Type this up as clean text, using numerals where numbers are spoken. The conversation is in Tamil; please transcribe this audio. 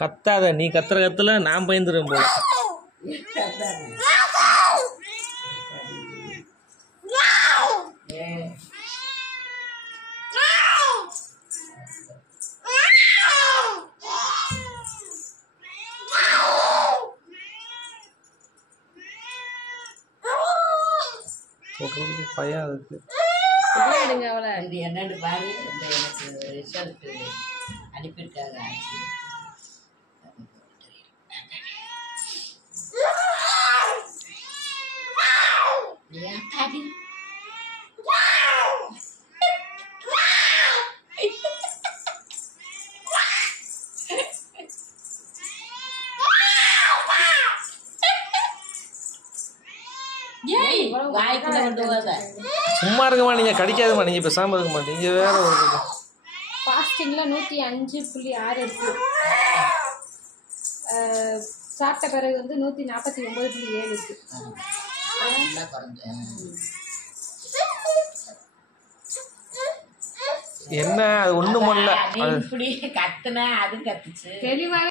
கத்தாத, நீ கத்துற கத்துல நான் பயந்துருவேன் போல. பயம் இருக்கு. என்னன்னு பாரு. எனக்கு ரிசல்ட் அனுப்பியிருக்காங்க ஆச்சு. சும்மா இருக்குமா நீங்க, கடிக்காதுமா நீங்க, பேசாம இருக்க மாட்டீங்க வேற ஒரு ஃபாஸ்டிங்ல 105.6 இருக்கு. சாப்பிட்ட பிறகு வந்து 149.7 இருக்கு. என்ன அது ஒண்ணும் பண்ணல. இப்படி கத்துனா அது கத்துச்சு. தெளிவாக